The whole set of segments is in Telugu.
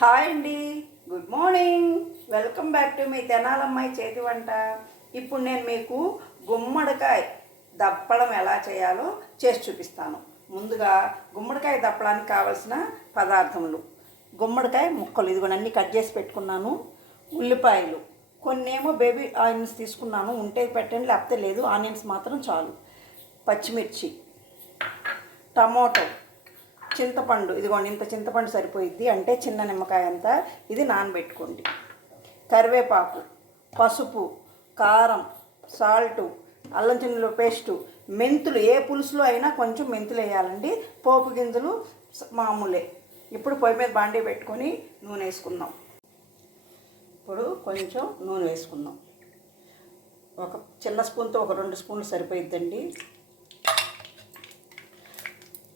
హాయ్ అండి. Good morning. Welcome back to మీ తెనాలమ్మాయి చేతి వంట. ఇప్పుడు నేను మీకు గుమ్మడికాయ దప్పడం ఎలా చేయాలో చేసి చూపిస్తాను. ముందుగా గుమ్మడికాయ దప్పడానికి కావలసిన పదార్థములు. గుమ్మడికాయ ముక్కలు ఇదిగో అన్నీ కట్ చేసి పెట్టుకున్నాను. ఉల్లిపాయలు. కొన్నేమో బేబీ ఆనియన్స్ తీసుకున్నాను. ఉంటే పెట్టండి లేకపోతే లేదు. ఆనియన్స్ మాత్రం చాలు. పచ్చిమిర్చి. టమాటో. చింతపండు ఇదిగోండి ఇంత చింతపండు సరిపోయిద్ది. అంటే చిన్న నిమ్మకాయ అంతా ఇది నానబెట్టుకోండి. కరివేపాకు పసుపు కారం సాల్టు అల్లం చిన్నుల పేస్టు మెంతులు ఏ పులుసులో అయినా కొంచెం మెంతులు వేయాలండి. పోపు గింజలు మామూలే. ఇప్పుడు పొయ్యి మీద బాండీ పెట్టుకొని నూనె వేసుకుందాం. ఇప్పుడు కొంచెం నూనె వేసుకుందాం. ఒక చిన్న స్పూన్తో ఒక రెండు స్పూన్లు సరిపోయిద్దండి.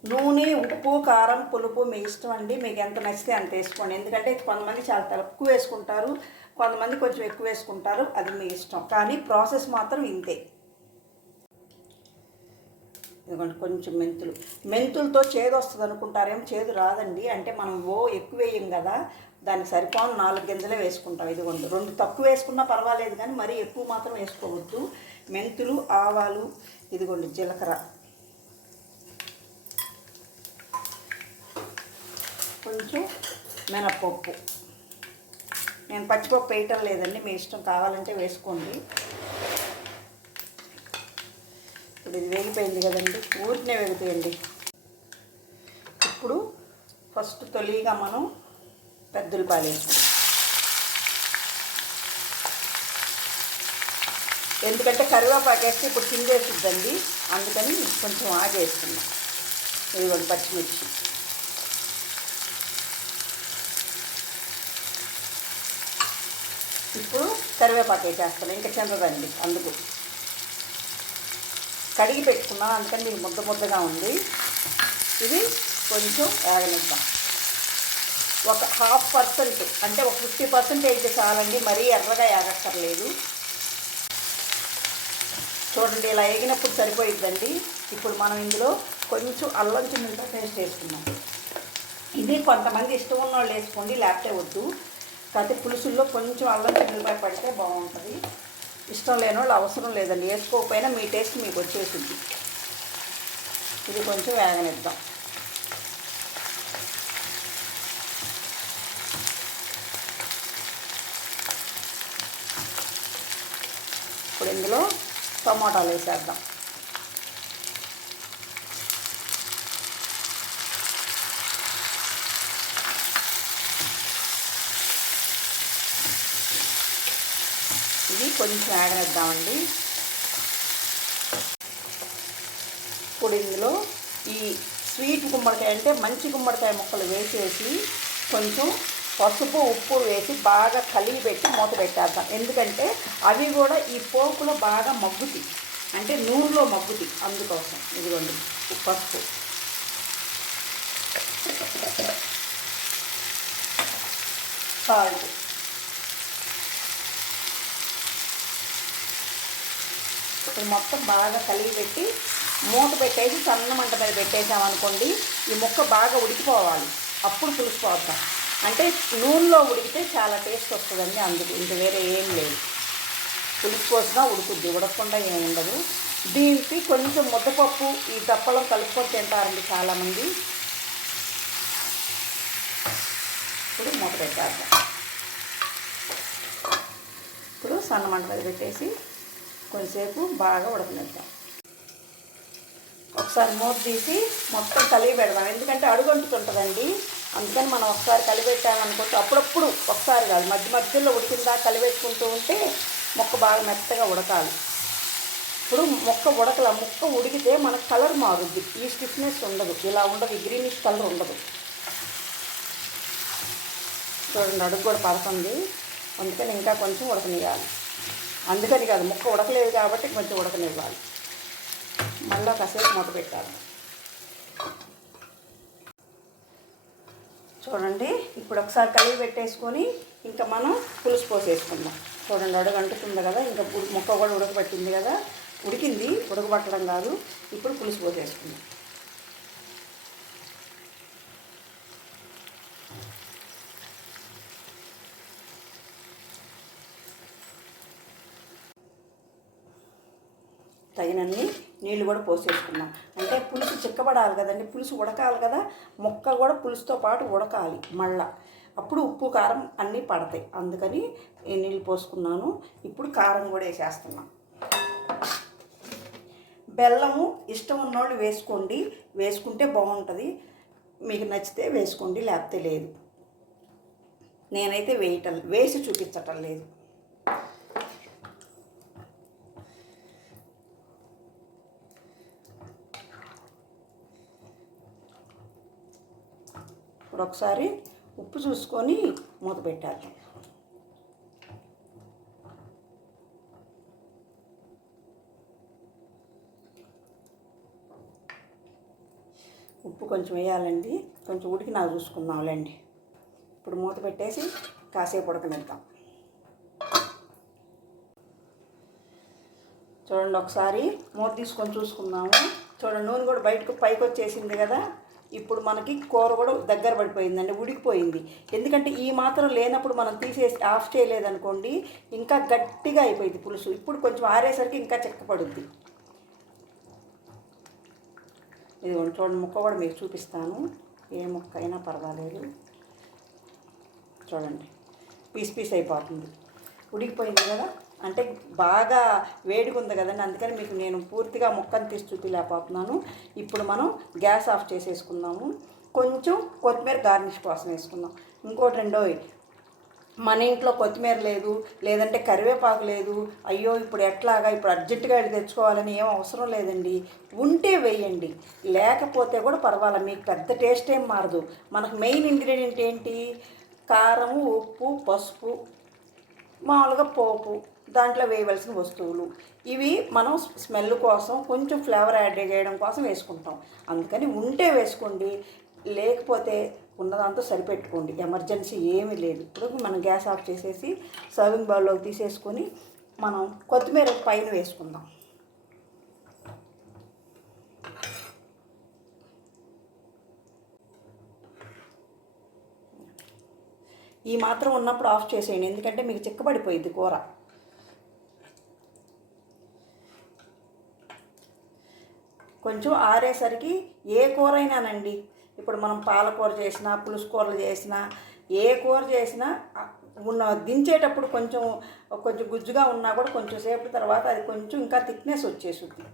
నూనె ఉప్పు కారం పులుపు మీ ఇష్టం అండి. మీకు ఎంత నచ్చితే అంత వేసుకోండి. ఎందుకంటే కొంతమంది చాలా తక్కువ వేసుకుంటారు. కొంతమంది కొంచెం ఎక్కువ వేసుకుంటారు. అది మీ ఇష్టం. కానీ ప్రాసెస్ మాత్రం ఇంతే. ఇదిగోండి కొంచెం మెంతులు. మెంతులతో చేదు వస్తుంది అనుకుంటారేమో చేదు రాదండి. అంటే మనం ఓ ఎక్కువ వేయం కదా దానికి సరిపోను నాలుగు గింజలే వేసుకుంటాం. ఇదిగోండి రెండు తక్కువ వేసుకున్నా పర్వాలేదు కానీ మరీ ఎక్కువ మాత్రం వేసుకోవద్దు. మెంతులు ఆవాలు ఇదిగోండి జీలకర్ర. కొంచెం మినప్పప్పు. నేను పచ్చిపప్పు వేయటం లేదండి మీ ఇష్టం కావాలంటే వేసుకోండి. ఇప్పుడు ఇది వేగిపోయింది కదండి ఊరినే వేగుతాయండి ఇప్పుడు ఫస్ట్ తొలిగా మనం పెద్దలు వేసుకుంటాం ఎందుకంటే కరివేపాకు వేస్తే ఇప్పుడు కిందేసిద్దండి అందుకని కొంచెం ఆగేస్తున్నాం. ఇదిగోండి పచ్చిమిర్చి. ఇప్పుడు కరివేపాకు వేసేస్తాను. ఇంకా చెందదండి అందుకు. కడిగి పెట్టుకున్నాను. అందుకని మీకు ముద్ద ముద్దగా ఉంది. ఇది కొంచెం వేగనిద్దాం. ఒక హాఫ్ పర్సెంట్ అంటే ఒక ఫిఫ్టీ పర్సెంట్ అయితే చాలండి. మరీ ఎర్రగా ఏగక్కర్లేదు. చూడండి ఇలా ఏగినప్పుడు సరిపోయిద్దండి. ఇప్పుడు మనం ఇందులో కొంచెం అల్లం చిన్న పేస్ట్ వేసుకున్నాం ఇది కొంతమంది ఇష్టం ఉన్న వాళ్ళు వేసుకోండి లేకపోతే వద్దు. కాకపోతే పులుసుల్లో కొంచెం అల్లం చిన్నపాయ పడితే బాగుంటుంది. ఇష్టం లేని వాళ్ళు అవసరం లేదండి. వేసుకోకపోయినా మీ టేస్ట్ మీకు వచ్చేసింది. ఇది కొంచెం వేగనిద్దాం. ఇప్పుడు ఇందులో టమాటాలు వేసేద్దాం. కొంచెం ఆగనిద్దామండి ఇప్పుడు ఇందులో ఈ స్వీట్ గుమ్మడికాయ అంటే మంచి గుమ్మడికాయ ముక్కలు వేసేసి కొంచెం పసుపు ఉప్పు వేసి బాగా కలిగి పెట్టి మూత పెట్టేద్దాం. ఎందుకంటే అవి కూడా ఈ పోపులో బాగా మగ్గుతాయి. అంటే నూనెలో మగ్గుతాయి అందుకోసం. ఇదిగోండి పసుపు. సాల్ట్. ఇప్పుడు మొత్తం బాగా కలిగి పెట్టి మూత పెట్టేసి సన్న మంట మీద పెట్టేసామనుకోండి ఈ ముక్క బాగా ఉడికిపోవాలి. అప్పుడు పులుసు పోద్దాం అంటే నూనెలో ఉడికితే చాలా టేస్ట్ వస్తుందండి అందుకు ఇంక వేరే ఏం లేదు. పులుసు పోసినా ఉడుకుద్ది ఉడకకుండా ఏమి ఉండదు. దీనికి కొంచెం ముద్దపప్పు ఈ తప్పలం కలుపుకొని తింటారండి చాలామంది. ఇప్పుడు మూత పెట్టారు ఇప్పుడు సన్న మంట మీద పెట్టేసి కొంచెంసేపు బాగా ఉడకనిద్దాం. ఒకసారి మూత తీసి మొత్తం కలిగి పెడదాం. ఎందుకంటే అడుగంటుతుంటుందండి అందుకని మనం ఒకసారి కలిపెట్టామనుకుంటే అప్పుడప్పుడు ఒకసారి కాదు మధ్య మధ్యలో ఉడికిందా కలిపెట్టుకుంటూ ఉంటే మొక్క బాగా మెత్తగా ఉడకాలి. ఇప్పుడు మొక్క ఉడకల ముక్క ఉడికితే మన కలర్ మారుద్ది. ఈ స్టిఫ్నెస్ ఉండదు. ఇలా ఉండదు. గ్రీనిష్ కలర్ ఉండదు. చూడండి అడుగు కూడా పడుతుంది. అందుకని ఇంకా కొంచెం ఉడకనియాలి అందుకని కాదు ముక్క ఉడకలేదు కాబట్టి కొంచెం ఉడకనివ్వాలి. మళ్ళీ కాసేపు మూత పెట్టాలి. చూడండి ఇప్పుడు ఒకసారి కలిగి పెట్టేసుకొని ఇంకా మనం పులుసు పోసేసుకుందాం. చూడండి అడుగు అంటుతుంది కదా ఇంకా ముక్క కూడా ఉడకబట్టింది కదా ఉడికింది ఉడకబట్టడం కాదు ఇప్పుడు పులుసు పోసేసుకుందాం. తగినన్ని నీళ్ళు కూడా పోసేసుకున్నాం. అంటే పులుసు చిక్కబడాలి కదండి పులుసు ఉడకాలి కదా ముక్క కూడా పులుసుతో పాటు ఉడకాలి మళ్ళా. అప్పుడు ఉప్పు కారం అన్నీ పడతాయి. అందుకని ఈ నీళ్ళు పోసుకున్నాను. ఇప్పుడు కారం కూడా వేసేస్తున్నాం. బెల్లము ఇష్టం ఉన్నోళ్ళు వేసుకోండి. వేసుకుంటే బాగుంటుంది. మీకు నచ్చితే వేసుకోండి లేకపోతే లేదు. నేనైతే వేయటం వేసి చూపించటం లేదు. ఇప్పుడు ఒకసారి ఉప్పు చూసుకొని మూత పెట్టాలి. ఉప్పు కొంచెం వేయాలండి. కొంచెం ఉడికి నాకు చూసుకుందాంలేండి. ఇప్పుడు మూత పెట్టేసి కాసేపు ఉడకనిద్దాం. చూడండి ఒకసారి మూత తీసుకొని చూసుకుందాము. చూడండి నూనె కూడా బయటకు పైకి వచ్చేసింది కదా. ఇప్పుడు మనకి కూర కూడా దగ్గర పడిపోయిందండి ఉడికిపోయింది. ఎందుకంటే ఈ మాత్రం లేనప్పుడు మనం తీసేసి ఆఫ్ చేయలేదనుకోండి ఇంకా గట్టిగా అయిపోయింది పులుసు. ఇప్పుడు కొంచెం ఆరేసరికి ఇంకా చెక్కపడుద్ది ఇది చూడండి ముక్క కూడా మీకు చూపిస్తాను. ఏ ముక్క అయినా పర్వాలేదు. చూడండి పీస్ పీస్ అయిపోతుంది. ఉడికిపోయింది కదా? అంటే బాగా వేడిగా ఉంది కదండి అందుకని మీకు నేను పూర్తిగా ముక్కను తీసి చూపిలేకపోతున్నాను. ఇప్పుడు మనం గ్యాస్ ఆఫ్ చేసేసుకుందాము. కొంచెం కొత్తిమీర గార్నిష్ కోసం వేసుకుందాం. ఇంకోటి రెండో మన ఇంట్లో కొత్తిమీర లేదు లేదంటే కరివేపాకు లేదు అయ్యో ఇప్పుడు ఎట్లాగా ఇప్పుడు అర్జెంటుగా వెళ్ళి తెచ్చుకోవాలని ఏం అవసరం లేదండి. ఉంటే వేయండి లేకపోతే కూడా పర్వాలేదు మీకు పెద్ద టేస్ట్ ఏం మారదు. మనకు మెయిన్ ఇంగ్రీడియంట్ ఏంటి? కారము ఉప్పు పసుపు మామూలుగా పోపు. దాంట్లో వేయవలసిన వస్తువులు. ఇవి మనం స్మెల్ కోసం కొంచెం ఫ్లేవర్ యాడ్ చేయడం కోసం వేసుకుంటాం. అందుకని ఉంటే వేసుకోండి లేకపోతే ఉన్నదాంతో సరిపెట్టుకోండి. ఎమర్జెన్సీ ఏమీ లేదు. ఇప్పుడు మనం గ్యాస్ ఆఫ్ చేసేసి సర్వింగ్ బౌల్లోకి తీసేసుకొని మనం కొత్తిమీర పైన వేసుకుందాం. ఈ మాత్రం ఉన్నప్పుడు ఆఫ్ చేసేయండి. ఎందుకంటే మీకు చిక్కబడిపోయింది కూర. కొంచెం ఆరేసరికి ఏ కూర అయినానండి ఇప్పుడు మనం పాలకూర చేసినా పులుసు కూరలు చేసినా ఏ కూర చేసినా ఉన్న దించేటప్పుడు కొంచెం కొంచెం గుజ్జుగా ఉన్నా కూడా కొంచెం సేపు తర్వాత అది కొంచెం ఇంకా థిక్నెస్ వచ్చేస్తుంది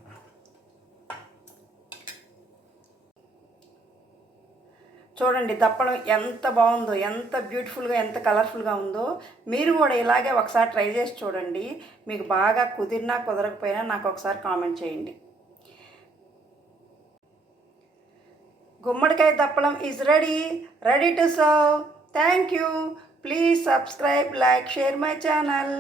చూడండి దప్పడం ఎంత బాగుందో ఎంత బ్యూటిఫుల్గా ఎంత కలర్ఫుల్గా ఉందో మీరు కూడా ఇలాగే ఒకసారి ట్రై చేసి చూడండి. మీకు బాగా కుదిరినా కుదరకపోయినా నాకు ఒకసారి కామెంట్ చేయండి. గుమ్మడికాయ దప్పడం is ready ready to serve thank you please subscribe like share my channel